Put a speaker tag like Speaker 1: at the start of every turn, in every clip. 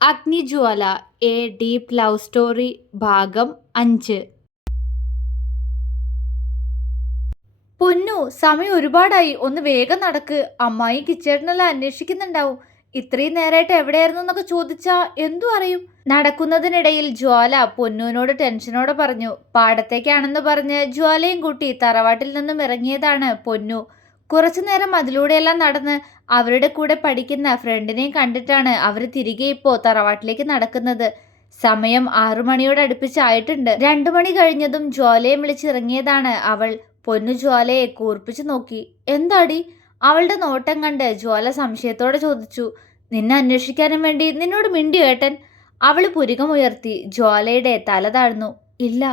Speaker 1: അഗ്നിജ്വാല a deep love story ഭാഗം അഞ്ച്. പൊന്നു സമയം ഒരുപാടായി. ഒന്ന് വേഗം നടക്ക്. അമ്മായി കിച്ചേട്ടനെല്ലാം അന്വേഷിക്കുന്നുണ്ടാവും. ഇത്രയും നേരമായിട്ട് എവിടെയായിരുന്നു എന്നൊക്കെ ചോദിച്ചാ എന്തു അറിയും? നടക്കുന്നതിനിടയിൽ ജ്വാല പൊന്നുവിനോട് ടെൻഷനോടെ പറഞ്ഞു. പാടത്തേക്കാണെന്ന് പറഞ്ഞ് ജ്വാലയും കൂട്ടി തറവാട്ടിൽ നിന്നും ഇറങ്ങിയതാണ് പൊന്നു. കുറച്ചു നേരം അതിലൂടെയെല്ലാം നടന്ന് അവരുടെ കൂടെ പഠിക്കുന്ന ഫ്രണ്ടിനെയും കണ്ടിട്ടാണ് അവർ തിരികെ ഇപ്പോൾ തറവാട്ടിലേക്ക് നടക്കുന്നത്. സമയം ആറു മണിയോട് അടുപ്പിച്ചായിട്ടുണ്ട്. രണ്ടു മണി കഴിഞ്ഞതും ജ്വാലയെ വിളിച്ചിറങ്ങിയതാണ് അവൾ. പൊന്നു ജ്വാലയെ കൂർപ്പിച്ചു നോക്കി. എന്താടി? അവളുടെ നോട്ടം കണ്ട് ജ്വാല സംശയത്തോടെ ചോദിച്ചു. നിന്നെ അന്വേഷിക്കാനും വേണ്ടി നിന്നോട് മിണ്ടി ഏട്ടൻ? അവൾ പുരുകമുയർത്തി ജ്വാലയുടെ തല താഴ്ന്നു. ഇല്ല.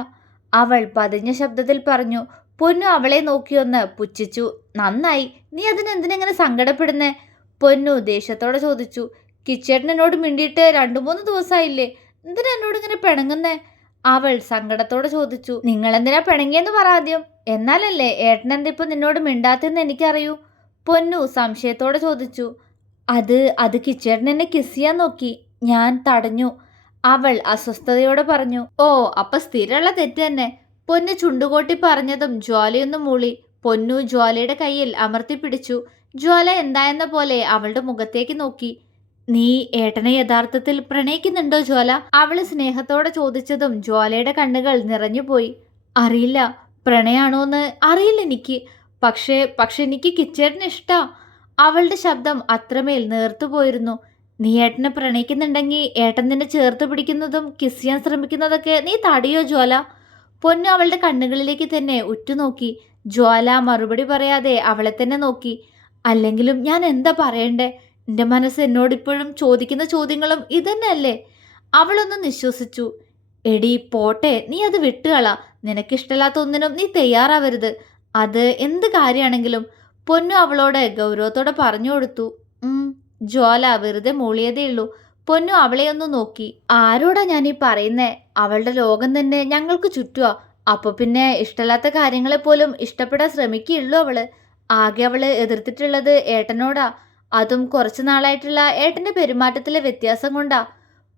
Speaker 1: അവൾ പതിഞ്ഞ ശബ്ദത്തിൽ പറഞ്ഞു. പൊന്നു അവളെ നോക്കിയൊന്ന് പുച്ഛിച്ചു. നന്നായി. നീ അതിനെന്തിനെങ്ങനെ സങ്കടപ്പെടുന്നേ? പൊന്നു ദേഷ്യത്തോടെ ചോദിച്ചു. കിച്ചേട്ടൻ എന്നോട് മിണ്ടിയിട്ട് രണ്ടു മൂന്ന് ദിവസമായില്ലേ എന്തിനാ എന്നോട് ഇങ്ങനെ പിണങ്ങുന്നേ? അവൾ സങ്കടത്തോടെ ചോദിച്ചു. നിങ്ങളെന്തിനാ പിണങ്ങിയെന്ന് പറ ആദ്യം. എന്നാലല്ലേ എന്തിപ്പോ നിന്നോട് മിണ്ടാത്തെന്ന് എനിക്കറിയൂ? പൊന്നു സംശയത്തോടെ ചോദിച്ചു. അത് അത് കിച്ചേട്ടൻ എന്നെ കിസ് ചെയ്യാൻ നോക്കി. ഞാൻ തടഞ്ഞു. അവൾ അസ്വസ്ഥതയോടെ പറഞ്ഞു. ഓ അപ്പൊ സ്ഥിരമുള്ള തെറ്റ് തന്നെ. പൊന്നു ചുണ്ടുകോട്ടി പറഞ്ഞതും ജ്വാലയൊന്നും മൂളി. പൊന്നു ജ്വാലയുടെ കയ്യിൽ അമർത്തിപ്പിടിച്ചു ജ്വാല എന്തായെന്ന പോലെ അവളുടെ മുഖത്തേക്ക് നോക്കി. നീ ഏട്ടനെ യഥാർത്ഥത്തിൽ പ്രണയിക്കുന്നുണ്ടോ ജ്വാല? അവൾ സ്നേഹത്തോടെ ചോദിച്ചതും ജ്വാലയുടെ കണ്ണുകൾ നിറഞ്ഞുപോയി അറിയില്ല. പ്രണയാണോന്ന് അറിയില്ല എനിക്ക്. പക്ഷേ പക്ഷെ എനിക്ക് കിച്ചേട്ടന് ഇഷ്ടാ. അവളുടെ ശബ്ദം അത്രമേൽ നേർത്തുപോയിരുന്നു നീ ഏട്ടനെ പ്രണയിക്കുന്നുണ്ടെങ്കിൽ ഏട്ടൻ നിന്നെ ചേർത്ത് പിടിക്കുന്നതും കിസ് ചെയ്യാൻ ശ്രമിക്കുന്നതൊക്കെ നീ തടിയോ ജ്വാല. പൊന്നു അവളുടെ കണ്ണുകളിലേക്ക് തന്നെ ഉറ്റുനോക്കി. ജ്വാല മറുപടി പറയാതെ അവളെ തന്നെ നോക്കി. അല്ലെങ്കിലും ഞാൻ എന്താ പറയണ്ടേ? എന്റെ മനസ്സ് എന്നോട് ഇപ്പോഴും ചോദിക്കുന്ന ചോദ്യങ്ങളും ഇതന്നെയല്ലേ? അവളൊന്ന് നിശ്വസിച്ചു. എടി പോട്ടെ നീ അത് വിട്ടുകള. നിനക്കിഷ്ടമില്ലാത്ത ഒന്നിനും നീ തയ്യാറാവരുത്. അത് എന്ത് കാര്യമാണെങ്കിലും? പൊന്നു അവളോട് ഗൗരവത്തോടെ പറഞ്ഞു കൊടുത്തു. ജ്വാല വെറുതെ മൂളിയതേ ഉള്ളൂ. പൊന്നു അവളെ നോക്കി. ആരോടാ ഞാൻ ഈ പറയുന്നേ? അവളുടെ ലോകം തന്നെ ഞങ്ങൾക്ക് ചുറ്റുവാ. അപ്പൊ പിന്നെ ഇഷ്ടമില്ലാത്ത കാര്യങ്ങളെ പോലും ഇഷ്ടപ്പെടാൻ ശ്രമിക്കുകയുള്ളൂ അവൾ. ആകെ അവൾ എതിർത്തിട്ടുള്ളത് ഏട്ടനോടാ. അതും കുറച്ചു നാളായിട്ടുള്ള ഏട്ടന്റെ പെരുമാറ്റത്തിലെ വ്യത്യാസം കൊണ്ടാ.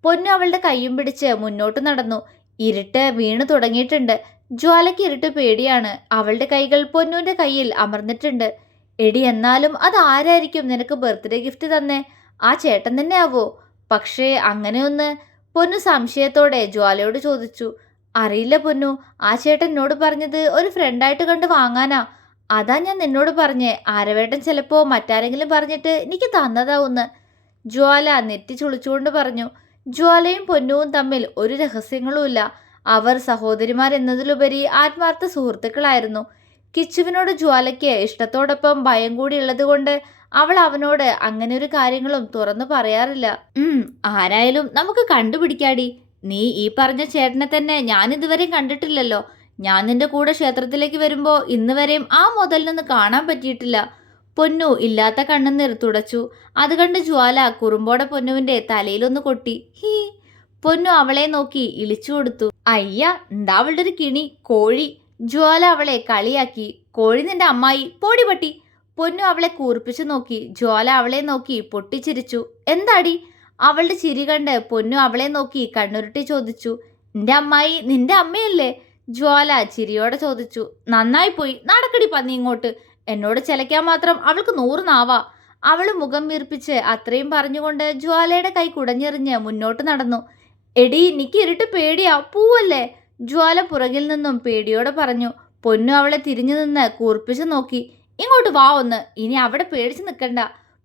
Speaker 1: പൊന്നു അവളുടെ കൈയും പിടിച്ച് മുന്നോട്ട് നടന്നു. ഇരുട്ട് വീണു തുടങ്ങിയിട്ടുണ്ട്. ജ്വാലയ്ക്ക് ഇരുട്ട് പേടിയാണ്. അവളുടെ കൈകൾ പൊന്നുവിന്റെ കയ്യിൽ അമർന്നിട്ടുണ്ട്. എടി എന്നാലും അത് ആരായിരിക്കും നിനക്ക് ബർത്ത്ഡേ ഗിഫ്റ്റ് തന്നെ? ആ ചേട്ടൻ തന്നെ പക്ഷേ അങ്ങനെയൊന്ന് പൊന്നു സംശയത്തോടെ ജ്വാലയോട് ചോദിച്ചു അറിയില്ല പൊന്നു ആ ചേട്ടൻ എന്നോട് പറഞ്ഞത് ഒരു ഫ്രണ്ടായിട്ട് കണ്ട് വാങ്ങാനാ. അതാ ഞാൻ നിന്നോട് പറഞ്ഞേ ആരവേട്ടൻ ചിലപ്പോ മറ്റാരെങ്കിലും പറഞ്ഞിട്ട് എനിക്ക് തന്നതാവുന്ന്. ജ്വാല നെറ്റി ചുളിച്ചുകൊണ്ട് പറഞ്ഞു ജ്വാലയും പൊന്നുവും തമ്മിൽ ഒരു രഹസ്യങ്ങളുമില്ല അവർ സഹോദരിമാരെന്നതിലുപരി ആത്മാർത്ഥ സുഹൃത്തുക്കളായിരുന്നു. കിച്ചുവിനോട് ജ്വാലയ്ക്ക് ഇഷ്ടത്തോടൊപ്പം ഭയം കൂടി ഉള്ളതുകൊണ്ട് അവൾ അവനോട് അങ്ങനെ ഒരു കാര്യങ്ങളും തുറന്നു പറയാറില്ല. ഉം ആരായാലും നമുക്ക് കണ്ടുപിടിക്കാടി. നീ ഈ പറഞ്ഞ ചേട്ടനെ തന്നെ ഞാൻ ഇതുവരെയും കണ്ടിട്ടില്ലല്ലോ. ഞാൻ നിന്റെ കൂടെ ക്ഷേത്രത്തിലേക്ക് വരുമ്പോൾ ഇന്ന് വരെയും ആ മുതലിനൊന്ന് കാണാൻ പറ്റിയിട്ടില്ല. പൊന്നു ഇല്ലാത്ത കണ്ണു നിർത്തുടച്ചു അത് കണ്ട് ജ്വാല കുറുമ്പോടെ പൊന്നുവിന്റെ തലയിലൊന്ന് കൊട്ടി. ഹീ. പൊന്നു അവളെ നോക്കി ഇളിച്ചു കൊടുത്തു. അയ്യ എന്താ അവളുടെ ഒരു കിണി കോഴി. ജ്വാല അവളെ കളിയാക്കി. കോഴി നിന്റെ അമ്മായി പോടി പട്ടി. പൊന്നു അവളെ കൂർപ്പിച്ചു നോക്കി. ജ്വാല അവളെ നോക്കി പൊട്ടിച്ചിരിച്ചു. എന്താടി? അവളുടെ ചിരി കണ്ട് പൊന്നു അവളെ നോക്കി കണ്ണുരുട്ടി ചോദിച്ചു. നിന്റെ അമ്മായി നിന്റെ അമ്മയല്ലേ? ജ്വാല ചിരിയോടെ ചോദിച്ചു. നന്നായി പോയി. നടക്കടി പന്നി ഇങ്ങോട്ട്. എന്നോട് ചിലയ്ക്കാൻ മാത്രം അവൾക്ക് നൂറ് നാവാ. അവൾ മുഖം വീർപ്പിച്ച് അത്രയും പറഞ്ഞുകൊണ്ട് ജ്വാലയുടെ കൈ കുടഞ്ഞെറിഞ്ഞ് മുന്നോട്ട് നടന്നു. എടി എനിക്ക് ഇരുട്ട് പേടിയാ. പൂവല്ലേ? ജ്വാല പുറകിൽ നിന്നും പേടിയോടെ പറഞ്ഞു. പൊന്നു അവളെ തിരിഞ്ഞു നിന്ന് കൂർപ്പിച്ച് നോക്കി. ഇങ്ങോട്ട് വാ ഒന്ന്. ഇനി അവിടെ പേടിച്ച് നിൽക്കണ്ട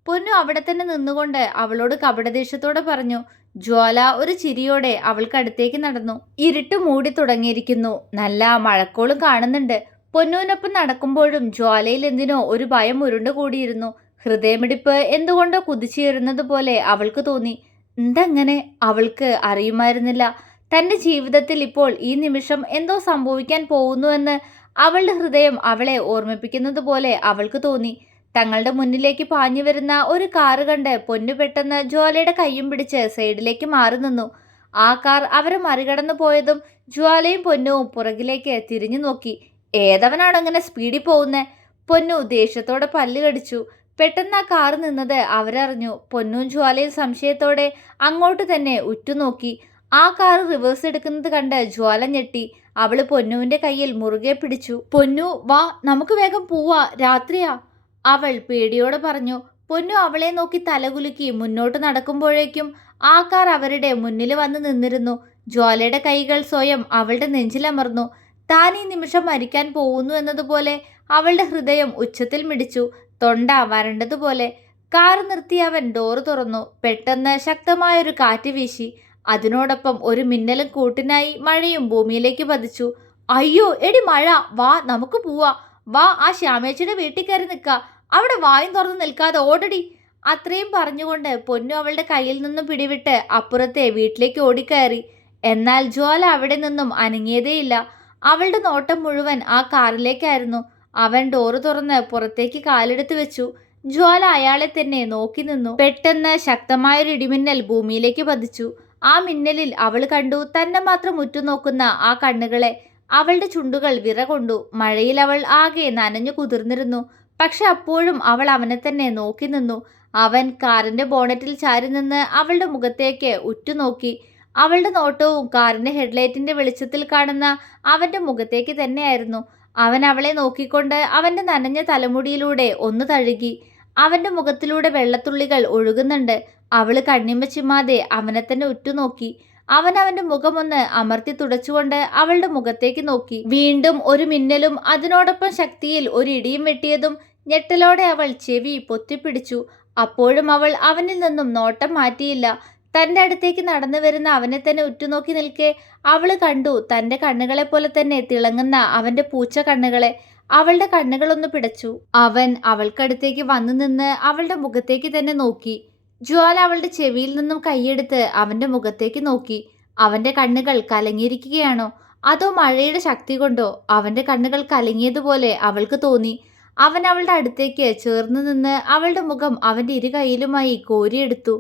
Speaker 1: പൊന്നു അവിടെ തന്നെ നിന്നുകൊണ്ട് അവളോട് കപടദേഷ്യത്തോടെ പറഞ്ഞു ജ്വാല ഒരു ചിരിയോടെ അവൾക്കടുത്തേക്ക് നടന്നു. ഇരുട്ട് മൂടി തുടങ്ങിയിരിക്കുന്നു. നല്ല മഴക്കോളും കാണുന്നുണ്ട്. പൊന്നുവിനൊപ്പം നടക്കുമ്പോഴും ജ്വാലയിൽ എന്തിനോ ഒരു ഭയം ഉരുണ്ടുകൂടിയിരുന്നു ഹൃദയമിടിപ്പ് എന്തുകൊണ്ടോ കുതിച്ചുയരുന്നത് പോലെ അവൾക്ക് തോന്നി. എന്തങ്ങനെ അവൾക്ക് അറിയുമായിരുന്നില്ല. തന്റെ ജീവിതത്തിൽ ഇപ്പോൾ ഈ നിമിഷം എന്തോ സംഭവിക്കാൻ പോകുന്നുവെന്ന് അവളുടെ ഹൃദയം അവളെ ഓർമ്മിപ്പിക്കുന്നത് പോലെ അവൾക്ക് തോന്നി. തങ്ങളുടെ മുന്നിലേക്ക് പാഞ്ഞു വരുന്ന ഒരു കാറ് കണ്ട് പൊന്നു പെട്ടെന്ന് ജ്വാലയുടെ കൈയും പിടിച്ച് സൈഡിലേക്ക് മാറി നിന്നു. ആ കാർ അവരെ മറികടന്നു പോയതും ജ്വാലയും പൊന്നുവും പുറകിലേക്ക് തിരിഞ്ഞു നോക്കി. ഏതവനാണ് അങ്ങനെ സ്പീഡിൽ പോകുന്നത് പൊന്നു ദേഷ്യത്തോടെ പല്ല് കടിച്ചു. പെട്ടെന്ന് ആ കാർ നിന്നത് അവരറിഞ്ഞു. പൊന്നും ജ്വാലയും സംശയത്തോടെ അങ്ങോട്ട് തന്നെ ഉറ്റുനോക്കി. ആ കാർ റിവേഴ്സ് എടുക്കുന്നത് കണ്ട് ജ്വാല ഞെട്ടി. അവൾ പൊന്നുവിന്റെ കയ്യിൽ മുറുകെ പിടിച്ചു. പൊന്നു വാ നമുക്ക് വേഗം പോവാ രാത്രിയാ. അവൾ പേടിയോടെ പറഞ്ഞു പൊന്നു അവളെ നോക്കി തലകുലുക്കി മുന്നോട്ട് നടക്കുമ്പോഴേക്കും ആ കാർ അവരുടെ മുന്നിൽ വന്ന് നിന്നിരുന്നു. ജ്വാലയുടെ കൈകൾ സ്വയം അവളുടെ നെഞ്ചിലമർന്നു താൻ ഈ നിമിഷം മരിക്കാൻ പോകുന്നു എന്നതുപോലെ അവളുടെ ഹൃദയം ഉച്ചത്തിൽ മിടിച്ചു. തൊണ്ട വരണ്ടതുപോലെ കാർ നിർത്തി അവൻ ഡോറ് തുറന്നു. പെട്ടെന്ന് ശക്തമായൊരു കാറ്റ് വീശി. അതിനോടൊപ്പം ഒരു മിന്നലും കൂട്ടിനായി മഴയും ഭൂമിയിലേക്ക് പതിച്ചു. അയ്യോ എടി മഴ വാ നമുക്ക് പോവാ. വാ ആ ശ്യാമേച്ചിയുടെ വീട്ടിൽ കയറി നിൽക്ക. അവിടെ വായും തുറന്ന് നിൽക്കാതെ ഓടടി. അത്രയും പറഞ്ഞുകൊണ്ട് പൊന്നു അവളുടെ കയ്യിൽ നിന്നും പിടിവിട്ട് അപ്പുറത്തെ വീട്ടിലേക്ക് ഓടിക്കയറി. എന്നാൽ ജ്വാല അവിടെ നിന്നും അനങ്ങിയതേയില്ല. അവളുടെ നോട്ടം മുഴുവൻ ആ കാറിലേക്കായിരുന്നു. അവൻ ഡോറ് തുറന്ന് പുറത്തേക്ക് കാലെടുത്ത് വെച്ചു. ജ്വാല അയാളെ തന്നെ നോക്കി നിന്നു. പെട്ടെന്ന് ശക്തമായൊരു ഇടിമിന്നൽ ഭൂമിയിലേക്ക് പതിച്ചു. ആ മിന്നലിൽ അവൾ കണ്ടു തന്നെ മാത്രം ഉറ്റുനോക്കുന്ന ആ കണ്ണുകളെ. അവളുടെ ചുണ്ടുകൾ വിറകൊണ്ടു മഴയിൽ അവൾ ആകെ നനഞ്ഞു കുതിർന്നിരുന്നു. പക്ഷെ അപ്പോഴും അവൾ അവനെ തന്നെ നോക്കി നിന്നു. അവൻ കാറിന്റെ ബോണറ്റിൽ ചാരി നിന്ന് അവളുടെ മുഖത്തേക്ക് ഉറ്റുനോക്കി. അവളുടെ നോട്ടവും കാറിന്റെ ഹെഡ്ലൈറ്റിന്റെ വെളിച്ചത്തിൽ കാണുന്ന അവന്റെ മുഖത്തേക്ക് തന്നെയായിരുന്നു. അവൻ അവളെ നോക്കിക്കൊണ്ട് അവന്റെ നനഞ്ഞ തലമുടിയിലൂടെ ഒന്ന് തഴുകി. അവന്റെ മുഖത്തിലൂടെ വെള്ളത്തുള്ളികൾ ഒഴുകുന്നുണ്ട്. അവൾ കണ്ണിമ ചിമ്മാതെ അവനെ തന്നെ ഉറ്റുനോക്കി. അവൻ അവന്റെ മുഖമൊന്ന് അമർത്തി തുടച്ചുകൊണ്ട് അവളുടെ മുഖത്തേക്ക് നോക്കി. വീണ്ടും ഒരു മിന്നലും അതിനോടൊപ്പം ശക്തിയിൽ ഒരു ഇടിയും വെട്ടിയതും ഞെട്ടലോടെ അവൾ ചെവി പൊത്തിപ്പിടിച്ചു. അപ്പോഴും അവൾ അവനിൽ നിന്നും നോട്ടം മാറ്റിയില്ല. തന്റെ അടുത്തേക്ക് നടന്നു വരുന്ന അവനെ തന്നെ ഉറ്റുനോക്കി നിൽക്കെ അവൾ കണ്ടു തന്റെ കണ്ണുകളെ പോലെ തന്നെ തിളങ്ങുന്ന അവന്റെ പൂച്ച കണ്ണുകളെ. അവളുടെ കണ്ണുകളൊന്ന് പിടച്ചു. അവൻ അവൾക്കടുത്തേക്ക് വന്നു നിന്ന് അവളുടെ മുഖത്തേക്ക് തന്നെ നോക്കി. ജ്വാല അവളുടെ ചെവിയിൽ നിന്നും കൈയെടുത്ത് അവന്റെ മുഖത്തേക്ക് നോക്കി. അവന്റെ കണ്ണുകൾ കലങ്ങിയിരിക്കുകയാണോ? അതോ മഴയുടെ ശക്തി കൊണ്ടോ? അവന്റെ കണ്ണുകൾ കലങ്ങിയതുപോലെ അവൾക്ക് തോന്നി. അവൻ അവളുടെ അടുത്തേക്ക് ചേർന്ന് നിന്ന് അവളുടെ മുഖം അവന്റെ ഇരു കൈയിലുമായി കോരിയെടുത്തു.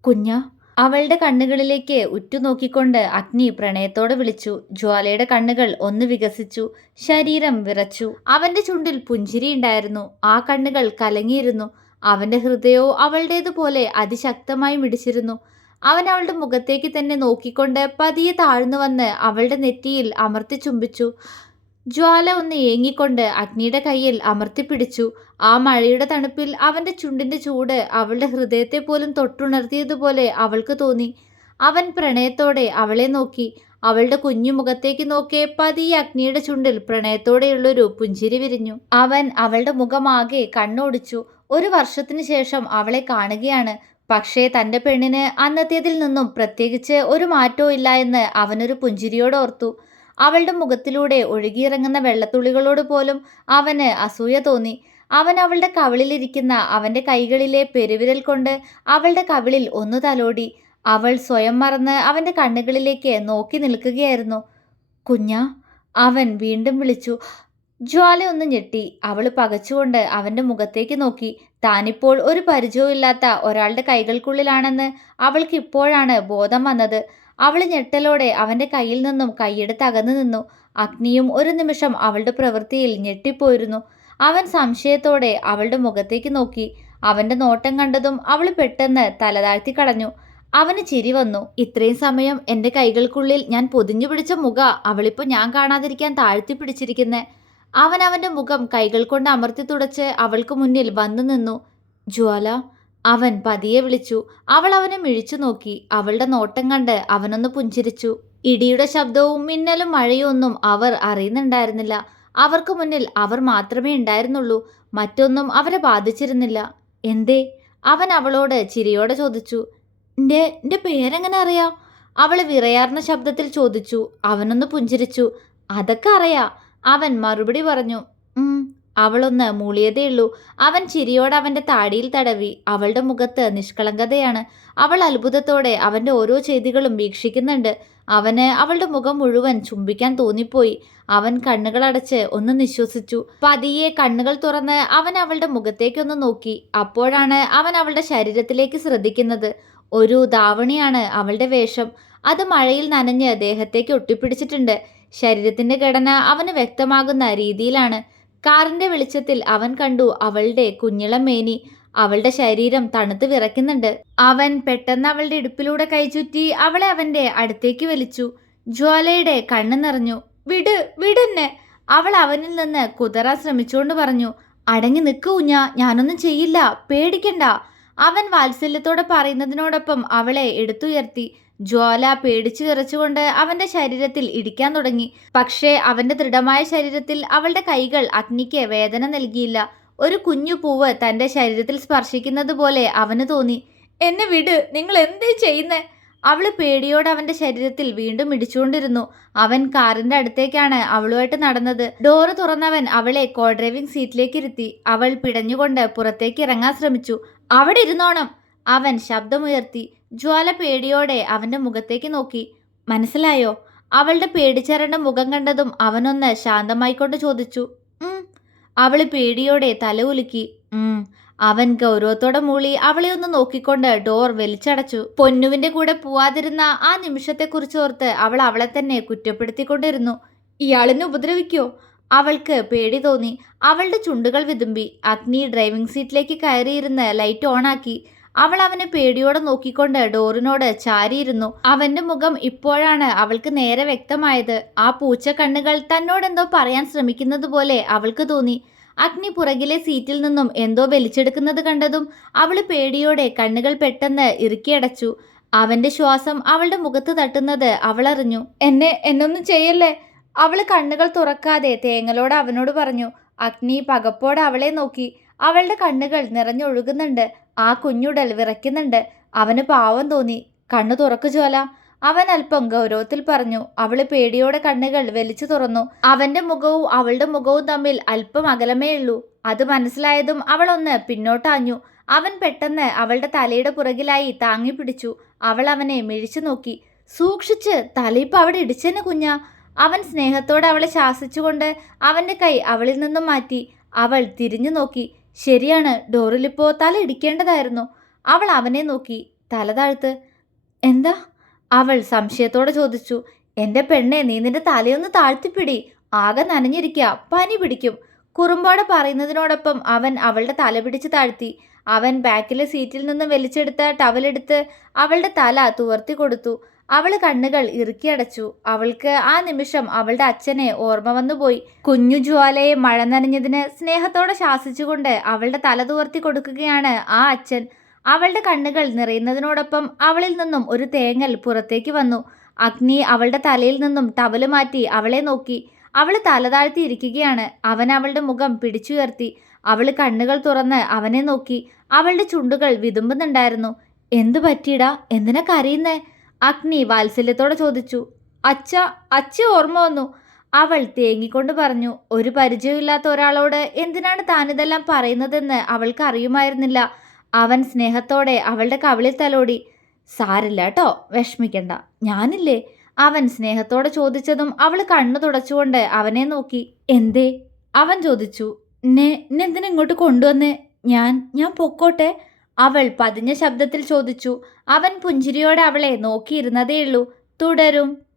Speaker 1: കുഞ്ഞ അവളുടെ കണ്ണുകളിലേക്ക് ഉറ്റുനോക്കിക്കൊണ്ട് അഗ്നി പ്രണയത്തോടെ വിളിച്ചു. ജ്വാലയുടെ കണ്ണുകൾ ഒന്ന് വികസിച്ചു ശരീരം വിറച്ചു. അവന്റെ ചുണ്ടിൽ പുഞ്ചിരി ഉണ്ടായിരുന്നു. ആ കണ്ണുകൾ കലങ്ങിയിരുന്നു. അവന്റെ ഹൃദയവും അവളുടേതുപോലെ അതിശക്തമായി മിടിച്ചിരുന്നു. അവൻ അവളുടെ മുഖത്തേക്ക് തന്നെ നോക്കിക്കൊണ്ട് പതിയെ താഴ്ന്നു വന്ന് അവളുടെ നെറ്റിയിൽ അമർത്തി ചുംബിച്ചു. ജ്വാല ഒന്ന് ഏങ്ങിക്കൊണ്ട് അഗ്നിയുടെ കയ്യിൽ അമർത്തിപ്പിടിച്ചു. ആ മഴയുടെ തണുപ്പിൽ അവന്റെ ചുണ്ടിന്റെ ചൂട് അവളുടെ ഹൃദയത്തെ പോലും തൊട്ടുണർത്തിയതുപോലെ അവൾക്ക് തോന്നി. അവൻ പ്രണയത്തോടെ അവളെ നോക്കി. അവളുടെ കുഞ്ഞു മുഖത്തേക്ക് നോക്കിയ പതിയെ അഗ്നിയുടെ ചുണ്ടിൽ പ്രണയത്തോടെയുള്ളൊരു പുഞ്ചിരി വിരിഞ്ഞു. അവൻ അവളുടെ മുഖമാകെ കണ്ണോടിച്ചു. ഒരു വർഷത്തിന് ശേഷം അവളെ കാണുകയാണ്. പക്ഷേ തന്റെ പെണ്ണിന് അന്നത്തേതിൽ നിന്നും പ്രത്യേകിച്ച് ഒരു മാറ്റവും ഇല്ല എന്ന് അവനൊരു പുഞ്ചിരിയോട് ഓർത്തു. അവളുടെ മുഖത്തിലൂടെ ഒഴുകിയിറങ്ങുന്ന വെള്ളത്തുള്ളികളോട് പോലും അവന് അസൂയ തോന്നി. അവൻ അവളുടെ കവിളിലിരിക്കുന്ന അവന്റെ കൈകളിലെ പെരുവിരൽ കൊണ്ട് അവളുടെ കവിളിൽ ഒന്നു തലോടി. അവൾ സ്വയം മറന്ന് അവന്റെ കണ്ണുകളിലേക്ക് നോക്കി നിൽക്കുകയായിരുന്നു. കുഞ്ഞ അവൻ വീണ്ടും വിളിച്ചു. ജ്വാല ഒന്ന് ഞെട്ടി. അവൾ പകച്ചുകൊണ്ട് അവന്റെ മുഖത്തേക്ക് നോക്കി. താനിപ്പോൾ ഒരു പരിചയവും ഇല്ലാത്ത ഒരാളുടെ കൈകൾക്കുള്ളിലാണെന്ന് അവൾക്ക് ഇപ്പോഴാണ് ബോധം വന്നത്. അവൾ ഞെട്ടലോടെ അവന്റെ കയ്യിൽ നിന്നും കൈയെടുത്ത് അകന്നു നിന്നു. അഗ്നിയും ഒരു നിമിഷം അവളുടെ പ്രവൃത്തിയിൽ ഞെട്ടിപ്പോയിരുന്നു. അവൻ സംശയത്തോടെ അവളുടെ മുഖത്തേക്ക് നോക്കി. അവന്റെ നോട്ടം കണ്ടതും അവൾ പെട്ടെന്ന് തലതാഴ്ത്തി കളഞ്ഞു അവന് ചിരി വന്നു. ഇത്രയും സമയം എന്റെ കൈകൾക്കുള്ളിൽ ഞാൻ പൊതിഞ്ഞു പിടിച്ച മുഖ അവളിപ്പോൾ ഞാൻ കാണാതിരിക്കാൻ താഴ്ത്തി പിടിച്ചിരിക്കുന്നെ? അവൻ അവന്റെ മുഖം കൈകൾ കൊണ്ട് അമർത്തി തുടച്ച് അവൾക്ക് മുന്നിൽ വന്നു നിന്നു. ജ്വാല അവൻ പതിയെ വിളിച്ചു. അവൾ അവനെ മിഴിച്ചു നോക്കി. അവളുടെ നോട്ടം കണ്ട് അവനൊന്ന് പുഞ്ചിരിച്ചു. ഇടിയുടെ ശബ്ദവും മിന്നലും മഴയും ഒന്നും അവർ അറിയുന്നുണ്ടായിരുന്നില്ല. അവർക്ക് മുന്നിൽ അവർ മാത്രമേ ഉണ്ടായിരുന്നുള്ളൂ. മറ്റൊന്നും അവരെ ബാധിച്ചിരുന്നില്ല. എന്തേ? അവൻ അവളോട് ചിരിയോടെ ചോദിച്ചു. എന്റെ എന്റെ പേരെങ്ങനെ അറിയാം? അവൾ വിറയാർന്ന ശബ്ദത്തിൽ ചോദിച്ചു. അവനൊന്ന് പുഞ്ചിരിച്ചു. അതൊക്കെ അറിയാം. അവൻ മറുപടി പറഞ്ഞു. അവളൊന്ന് മൂളിയതേയുള്ളൂ അവൻ ചിരിയോടെ അവന്റെ താടിയിൽ തടവി അവളുടെ മുഖത്ത് നിഷ്കളങ്കതയാണ്. അവൾ അത്ഭുതത്തോടെ അവന്റെ ഓരോ ചെയ്തികളും വീക്ഷിക്കുന്നുണ്ട്. അവന് അവളുടെ മുഖം മുഴുവൻ ചുംബിക്കാൻ തോന്നിപ്പോയി. അവൻ കണ്ണുകളടച്ച് ഒന്ന് നിശ്വസിച്ചു. പതിയെ കണ്ണുകൾ തുറന്ന് അവൻ അവളുടെ മുഖത്തേക്കൊന്ന് നോക്കി. അപ്പോഴാണ് അവൻ അവളുടെ ശരീരത്തിലേക്ക് ശ്രദ്ധിക്കുന്നത്. ഒരു ദാവണിയാണ് അവളുടെ വേഷം. അത് മഴയിൽ നനഞ്ഞ് ദേഹത്തേക്ക് ഒട്ടിപ്പിടിച്ചിട്ടുണ്ട്. ശരീരത്തിന്റെ ഘടന അവന് വ്യക്തമാകുന്ന രീതിയിലാണ്. കാറിന്റെ വെളിച്ചത്തിൽ അവൻ കണ്ടു അവളുടെ കുഞ്ഞിളം മേനി അവളുടെ ശരീരം തണുത്ത് വിറയ്ക്കുന്നുണ്ട്. അവൻ പെട്ടെന്ന് അവളുടെ ഇടുപ്പിലൂടെ കൈചുറ്റി അവളെ അവന്റെ അടുത്തേക്ക് വലിച്ചു. ജ്വാലയുടെ കണ്ണ് നിറഞ്ഞു. വിട് വിടെന്നെ. അവൾ അവനിൽ നിന്ന് കുതറാൻ ശ്രമിച്ചുകൊണ്ട് പറഞ്ഞു അടങ്ങി നിൽക്കൂ കുഞ്ഞ ഞാനൊന്നും ചെയ്യില്ല പേടിക്കണ്ട. അവൻ വാത്സല്യത്തോടെ പറയുന്നതിനോടൊപ്പം അവളെ എടുത്തുയർത്തി. ജ്വാല പേടിച്ചു വിറച്ചുകൊണ്ട് അവന്റെ ശരീരത്തിൽ ഇടിക്കാൻ തുടങ്ങി. പക്ഷേ അവന്റെ ദൃഢമായ ശരീരത്തിൽ അവളുടെ കൈകൾ അഗ്നിക്ക് വേദന നൽകിയില്ല. ഒരു കുഞ്ഞു പൂവ് തന്റെ ശരീരത്തിൽ സ്പർശിക്കുന്നത് പോലെ അവന് തോന്നി. എന്നെ വിട് നിങ്ങൾ എന്തേ ചെയ്യുന്നേ? അവൾ പേടിയോടെ അവന്റെ ശരീരത്തിൽ വീണ്ടും ഇടിച്ചുകൊണ്ടിരുന്നു. അവൻ കാറിന്റെ അടുത്തേക്കാണ് അവളുമായിട്ട് നടന്നത്. ഡോറ് തുറന്നവൻ അവളെ കോ ഡ്രൈവിംഗ് സീറ്റിലേക്ക് ഇരുത്തി. അവൾ പിടഞ്ഞുകൊണ്ട് പുറത്തേക്ക് ഇറങ്ങാൻ ശ്രമിച്ചു. അവിടെ ഇരുന്നോണം. അവൻ ശബ്ദമുയർത്തി ജ്വാല പേടിയോടെ അവന്റെ മുഖത്തേക്ക് നോക്കി. മനസ്സിലായോ? അവളുടെ പേടിച്ചരണ്ട മുഖം കണ്ടതും അവനൊന്ന് ശാന്തമായിക്കൊണ്ട് ചോദിച്ചു. ഉം. അവൾ പേടിയോടെ തല ഉലുക്കി. അവൻ ഗൗരവത്തോടെ മൂളി അവളെ ഒന്ന് നോക്കിക്കൊണ്ട് ഡോർ വലിച്ചടച്ചു. പൊന്നുവിന്റെ കൂടെ പോവാതിരുന്ന ആ നിമിഷത്തെക്കുറിച്ച് ഓർത്ത് അവൾ അവളെ തന്നെ കുറ്റപ്പെടുത്തിക്കൊണ്ടിരുന്നു. ഇയാളിനെ ഉപദ്രവിക്കോ? അവൾക്ക് പേടി തോന്നി. അവളുടെ ചുണ്ടുകൾ വിതുമ്പി. അഗ്നി ഡ്രൈവിംഗ് സീറ്റിലേക്ക് കയറിയിരുന്ന് ലൈറ്റ് ഓണാക്കി. അവൾ അവനെ പേടിയോടെ നോക്കിക്കൊണ്ട് ഡോറിനോട് ചാരിയിരുന്നു. അവന്റെ മുഖം ഇപ്പോഴാണ് അവൾക്ക് നേരെ വ്യക്തമായത്. ആ പൂച്ച കണ്ണുകൾ തന്നോടെന്തോ പറയാൻ ശ്രമിക്കുന്നത് പോലെ അവൾക്ക് തോന്നി. അഗ്നി പുറകിലെ സീറ്റിൽ നിന്നും എന്തോ വലിച്ചെടുക്കുന്നത് കണ്ടതും അവൾ പേടിയോടെ കണ്ണുകൾ പെട്ടെന്ന് ഇറുക്കിയടച്ചു. അവന്റെ ശ്വാസം അവളുടെ മുഖത്ത് തട്ടുന്നത് അവൾ അറിഞ്ഞു. എന്നെ എന്നൊന്നും ചെയ്യല്ലേ? അവൾ കണ്ണുകൾ തുറക്കാതെ തേങ്ങലോട് അവനോട് പറഞ്ഞു. അഗ്നി പകപ്പോടെ അവളെ നോക്കി. അവളുടെ കണ്ണുകൾ നിറഞ്ഞൊഴുകുന്നുണ്ട്. ആ കുഞ്ഞുടൽ വിറയ്ക്കുന്നുണ്ട്. അവന് പാവം തോന്നി. കണ്ണു തുറക്കു ചോല അവൻ അല്പം ഗൗരവത്തിൽ പറഞ്ഞു. അവൾ പേടിയോടെ കണ്ണുകൾ വലിച്ചു തുറന്നു. അവന്റെ മുഖവും അവളുടെ മുഖവും തമ്മിൽ അല്പം അകലമേ ഉള്ളൂ. അത് മനസ്സിലായതും അവളൊന്ന് പിന്നോട്ടാഞ്ഞു. അവൻ പെട്ടെന്ന് അവളുടെ തലയുടെ പുറകിലായി താങ്ങി പിടിച്ചു. അവൾ അവനെ മിഴിച്ചു നോക്കി. സൂക്ഷിച്ച് തലയിപ്പ് അവിടെ ഇടിച്ചെന്നെ കുഞ്ഞ. അവൻ സ്നേഹത്തോടെ അവളെ ശാസിച്ചുകൊണ്ട് അവന്റെ കൈ അവളിൽ നിന്നും മാറ്റി. അവൾ തിരിഞ്ഞു നോക്കി. ശരിയാണ് ഡോറിലിപ്പോ തല ഇടിക്കേണ്ടതായിരുന്നു. അവൾ അവനെ നോക്കി തല താഴ്ത്ത് എന്താ? അവൾ സംശയത്തോടെ ചോദിച്ചു എന്റെ പെണ്ണെ നീ നിന്റെ തലയൊന്ന് താഴ്ത്തിപ്പിടി ആകെ നനഞ്ഞിരിക്കുക പനി പിടിക്കും. കുറുമ്പോടെ പറയുന്നതിനോടൊപ്പം അവൻ അവളുടെ തല പിടിച്ച് താഴ്ത്തി അവൻ ബാക്കിലെ സീറ്റിൽ നിന്ന് വലിച്ചെടുത്ത ടവലെടുത്ത് അവളുടെ തല തുവർത്തി കൊടുത്തു. അവൾ കണ്ണുകൾ ഇറുക്കിയടച്ചു അവൾക്ക് ആ നിമിഷം അവളുടെ അച്ഛനെ ഓർമ്മ വന്നുപോയി. കുഞ്ഞു ജ്വാലയെ മഴ നനഞ്ഞതിന് സ്നേഹത്തോടെ ശാസിച്ചുകൊണ്ട് അവളുടെ തല തുവർത്തി കൊടുക്കുകയാണ് ആ അച്ഛൻ. അവളുടെ കണ്ണുകൾ നിറയുന്നതിനോടൊപ്പം അവളിൽ നിന്നും ഒരു തേങ്ങൽ പുറത്തേക്ക് വന്നു. അഗ്നി അവളുടെ തലയിൽ നിന്നും ടവൽ മാറ്റി അവളെ നോക്കി. അവൾ തല താഴ്ത്തി ഇരിക്കുകയാണ്. അവൻ അവളുടെ മുഖം പിടിച്ചുയർത്തി. അവൾ കണ്ണുകൾ തുറന്ന് അവനെ നോക്കി. അവളുടെ ചുണ്ടുകൾ വിതുമ്പുന്നുണ്ടായിരുന്നു. എന്തു പറ്റിയിടാ? എന്തിനാ കരയുന്നേ? അഗ്നി വാത്സല്യത്തോടെ ചോദിച്ചു. അച്ച അച്ച ഓർമ്മ വന്നു. അവൾ തേങ്ങിക്കൊണ്ട് പറഞ്ഞു ഒരു പരിചയമില്ലാത്ത ഒരാളോട് എന്തിനാണ് താനിതെല്ലാം പറയുന്നതെന്ന് അവൾക്ക് അറിയുമായിരുന്നില്ല. അവൻ സ്നേഹത്തോടെ അവളുടെ കവിളിൽ തലോടി സാരില്ല കേട്ടോ വിഷമിക്കണ്ട. ഞാനില്ലേ? അവൻ സ്നേഹത്തോടെ ചോദിച്ചതും അവൾ കണ്ണു തുടച്ചുകൊണ്ട് അവനെ നോക്കി. എന്തേ? അവൻ ചോദിച്ചു നെ എന്നെ എന്തിനാ ഇങ്ങോട്ട് കൊണ്ടുവന്നേ? ഞാൻ ഞാൻ പൊക്കോട്ടെ. അവൾ പതിഞ്ഞ ശബ്ദത്തിൽ ചോദിച്ചു അവൻ പുഞ്ചിരിയോടെ അവളെ നോക്കിയിരുന്നതേയുള്ളൂ. തുടരും.